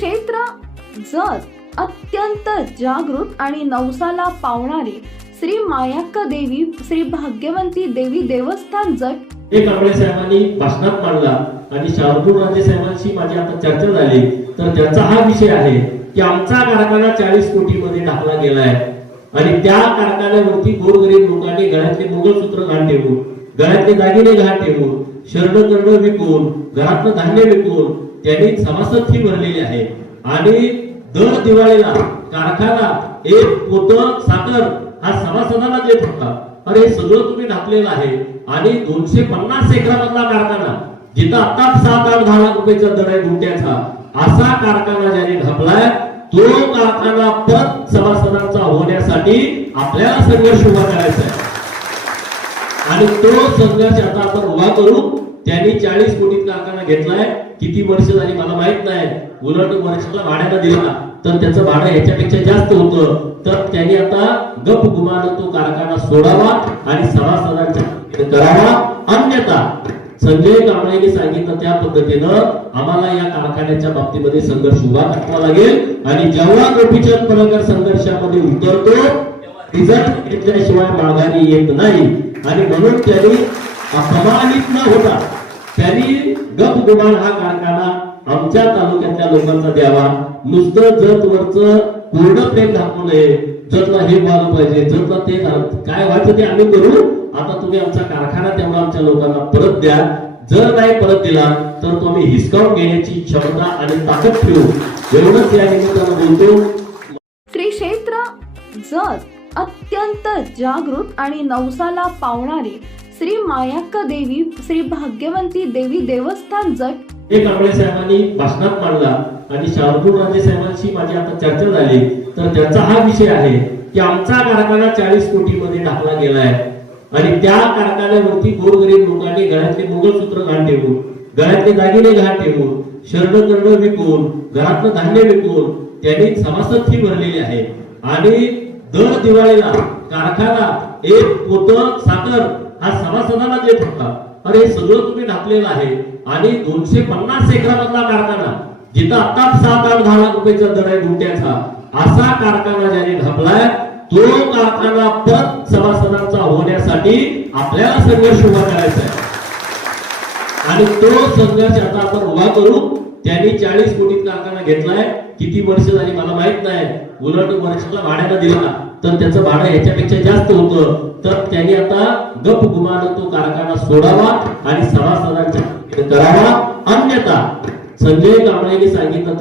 क्षेत्र जत अत्यंत जागृत आणि नवसाला पावणारी श्री मायाक्का देवी श्री भाग्यवंती देवी देवस्थान जत एक कांबळे साहेबांनी भाषणात मांडला आणि शार्दूल राजे साहेबांशी माझी आता चर्चा झाली तर त्यांचा हा विषय आहे की आमचा कारखाना 40 कोटी मध्ये टाकला गेलाय आणि त्या कारखान्यावरती गोरगरीब लोकांनी गळ्यातले मंगळसूत्र घाण ठेवून, गळ्यातले दागिने घाण ठेवून, शरण विकून, घरातलं धान्य विकून त्यांनी सभासद फी भरलेली आहे आणि दर दिवाळीला कारखाना एक पोतं साखर हा सभासदाला देत होता. अरे सगळं तुम्ही ढाकलेलं आहे आणि 250 एकरामधला कारखाना जिथं आता 7-8-10 लाख रुपयाचा दर आहे गुंठ्याचा, असा कारखाना ज्याने ढापलाय तो कारखाना परत सभासदांचा होण्यासाठी आपल्याला संघर्ष उभा करायचा आहे आणि तो संघर्ष आता आपण उभा करू. त्यांनी 40 कोटीत कारखाना घेतलाय. किती वर्ष झाली मला माहित नाही, उलट वर्षाला भाड्याला दिला तर त्याचं भाडं ह्याच्यापेक्षा जास्त होतं. तर त्यांनी आता गप गुमानं तो कारखाना सोडावा आणि सभासदांच्या करावा. अन्यथा संजय कांबळेंनी सांगितलं त्या पद्धतीनं आम्हाला या कारखान्याच्या बाबतीमध्ये संघर्ष उभा करावा लागेल आणि जेव्हा गोपीचंद पडळकर संघर्षामध्ये उतरतो रिझल्ट घेतल्याशिवाय माघारी येत नाही आणि म्हणून त्यांनी अपमानित न होता त्यांनी गप गुमान हा कारखाना आमच्या तालुक्यातल्या लोकांचा द्यावा. नुसतं जतवरचं पूर्ण प्रेम दाखवू नये. जतला हे व्हायला पाहिजे, जतला ते काय व्हायचं ते आम्ही करू. आता तुम्ही आमचा कारखाना तेवढा आमच्या लोकांना परत द्या. जर नाही परत दिला तर तो आम्ही हिसकावून घेण्याची क्षमता आणि ताकद ठेवू. एवढंच या निमित्तानं बोलतो. श्री क्षेत्र जत अत्यंत जागृत आणि नवसाला पावणारी श्री मायाक्का देवी श्री भाग्यवंती देवी देवस्थान जत एक कांबळे साहेबांनी भाषणात मांडला आणि शार्दूल राजे साहेबांशी माझी आता चर्चा झाली तर त्यांचा हा विषय आहे की आमचा कारखाना 40 कोटी मध्ये टाकला गेलाय आणि त्या कारखान्यावरती गोरगरीब लोकांनी गळ्यातले मंगळसूत्र घाण ठेवून, गळ्यातले दागिने घाण ठेवून, शरण विकून, घरातलं धान्य विकून त्यांनी सभासद फी भरलेली आहे आणि दर दिवाळीला कारखाना एक पोतं साखर हा सभासदाला देत होता. अरे सगळं तुम्ही ढाकलेलं आहे आणि 250 एकरामधला कारखाना जिथं आता 7-8-10 लाख रुपयाचा दर आहे गुंठ्याचा, असा कारखाना ज्याने ढापलाय तो कारखाना परत सभासदांचा होण्यासाठी आपल्याला संघर्ष उभा करायचा आहे आणि तो संघर्ष आता आपण उभा करू. त्यांनी 40 कोटीत कारखाना घेतलाय. किती वर्ष झाली मला माहित नाही, उलट वर्षाला भाड्याला दिला तर त्याचं भाडं ह्याच्यापेक्षा जास्त होतं. तर त्यांनी आता गप गुमानं तो कारखाना सोडावा आणि सभासदांच्या करावा. अन्यथा संजय कांबळेंनी सांगितलं